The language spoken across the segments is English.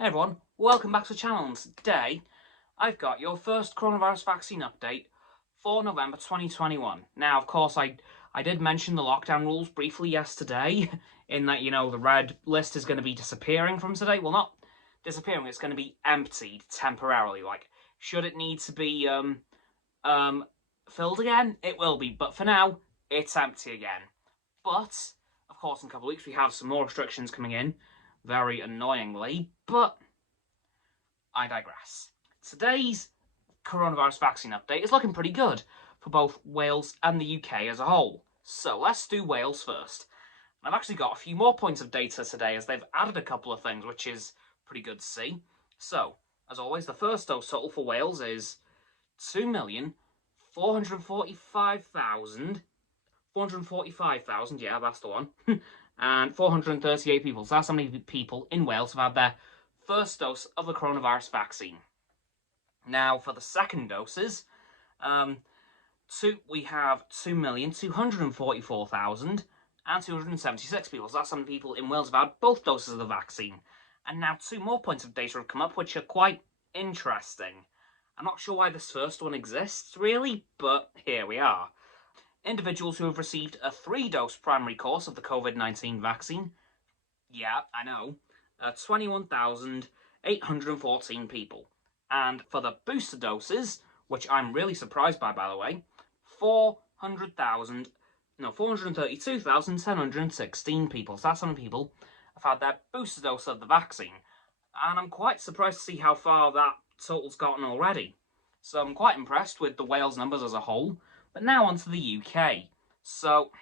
Hey everyone, welcome back to the channel, and today I've got your first coronavirus vaccine update for November 2021. Now, of course, I did mention the lockdown rules briefly yesterday, in that, the red list is going to be disappearing from today. Well, not disappearing, it's going to be emptied temporarily. Like, should it need to be filled again, it will be, but for now, it's empty again. But, of course, in a couple of weeks we have some more restrictions coming in, very annoyingly, but I digress. Today's coronavirus vaccine update is looking pretty good for both Wales and the UK as a whole. So let's do Wales first. I've actually got a few more points of data today as they've added a couple of things, which is pretty good to see. So, as always, the first dose total for Wales is 2,445,000, yeah, that's the one, and 438 people. So that's how many people in Wales have had their first dose of the coronavirus vaccine. Now, for the second doses, we have 2,244,276 people. So that's how many people in Wales have had both doses of the vaccine. And now 2 more points of data have come up, which are quite interesting. I'm not sure why this first one exists, really, but here we are. Individuals who have received a 3-dose primary course of the COVID-19 vaccine. Yeah, I know. 21,814 people. And for the booster doses, which I'm really surprised by the way, 432,716 people. So that's how many people have had their booster dose of the vaccine. And I'm quite surprised to see how far that total's gotten already. So I'm quite impressed with the Wales numbers as a whole. But now on to the UK. So,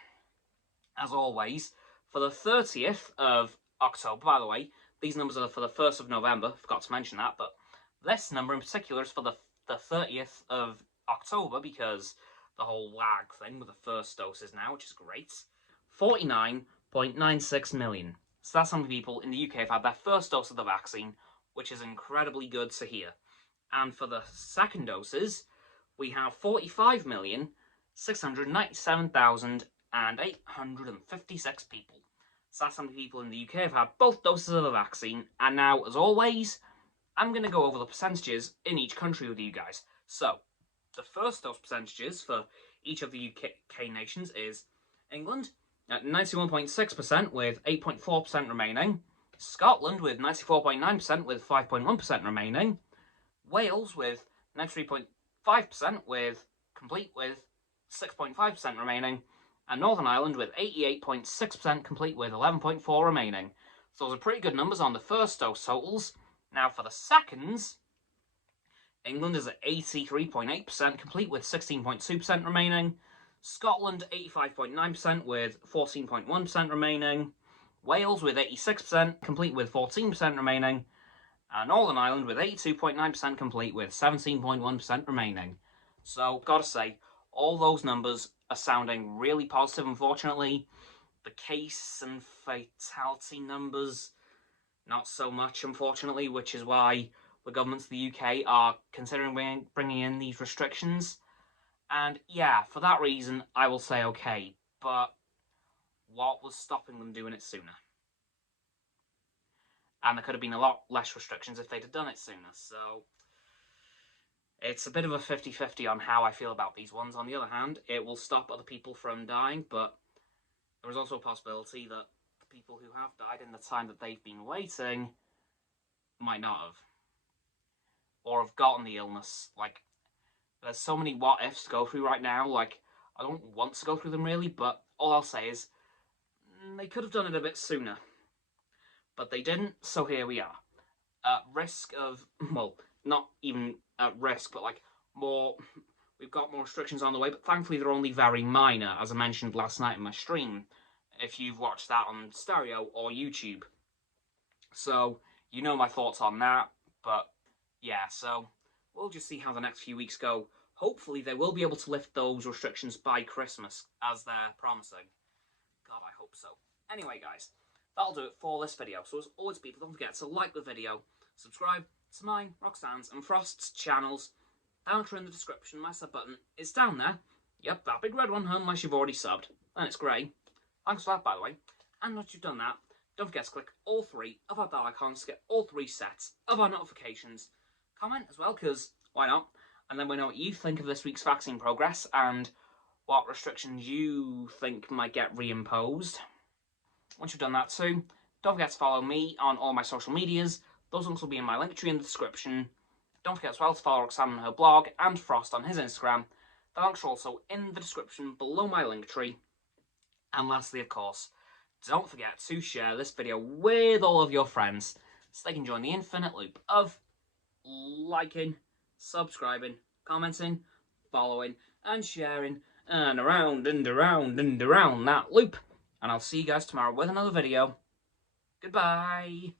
as always, for the 30th of October, by the way, these numbers are for the 1st of November, forgot to mention that, but this number in particular is for the 30th of October, because the whole lag thing with the first doses now, which is great. 49.96 million. So that's how many people in the UK have had their first dose of the vaccine, which is incredibly good to hear. And for the second doses, we have 45,697,856 people. So that's how many people in the UK have had both doses of the vaccine. And now, as always, I'm going to go over the percentages in each country with you guys. So, the first dose percentages for each of the UK nations is England at 91.6% with 8.4% remaining. Scotland with 94.9% with 5.1% remaining. Wales with 93.5% with 6.5% remaining, and Northern Ireland with 88.6% complete with 11.4% remaining. So those are pretty good numbers on the first dose totals. Now for the seconds, England is at 83.8% complete with 16.2% remaining, Scotland 85.9% with 14.1% remaining, Wales with 86% complete with 14% remaining, and Northern Ireland with 82.9% complete with 17.1% remaining. So, gotta say, all those numbers are sounding really positive, unfortunately. The case and fatality numbers, not so much, unfortunately, which is why the governments of the UK are considering bringing in these restrictions. And yeah, for that reason, I will say okay, but what was stopping them doing it sooner? And there could have been a lot less restrictions if they'd have done it sooner, so it's a bit of a 50-50 on how I feel about these ones. On the other hand, it will stop other people from dying, but there is also a possibility that the people who have died in the time that they've been waiting might not have. Or have gotten the illness. Like, there's so many what-ifs to go through right now, like, I don't want to go through them really, but all I'll say is, they could have done it a bit sooner. But they didn't, so here we are. At risk of, well, not even at risk, but like we've got more restrictions on the way, but thankfully they're only very minor, as I mentioned last night in my stream, if you've watched that on stereo or YouTube. So, you know my thoughts on that, but yeah, so we'll just see how the next few weeks go. Hopefully they will be able to lift those restrictions by Christmas, as they're promising. God, I hope so. Anyway, guys, that'll do it for this video. So as always, people, don't forget to like the video, subscribe to mine, Roxanne's and Frost's channels. Down in the description, my sub button is down there. Yep, that big red one, unless you've already subbed. And it's grey. Thanks for that, by the way. And once you've done that, don't forget to click all 3 of our bell icons to get all 3 sets of our notifications. Comment as well, because why not? And then we know what you think of this week's vaccine progress and what restrictions you think might get reimposed. Once you've done that too, don't forget to follow me on all my social medias. Those links will be in my link tree in the description. Don't forget as well to follow Roxanne on her blog and Frost on his Instagram. The links are also in the description below my link tree. And lastly, of course, don't forget to share this video with all of your friends so they can join the infinite loop of liking, subscribing, commenting, following, and sharing, and around and around and around that loop. And I'll see you guys tomorrow with another video. Goodbye.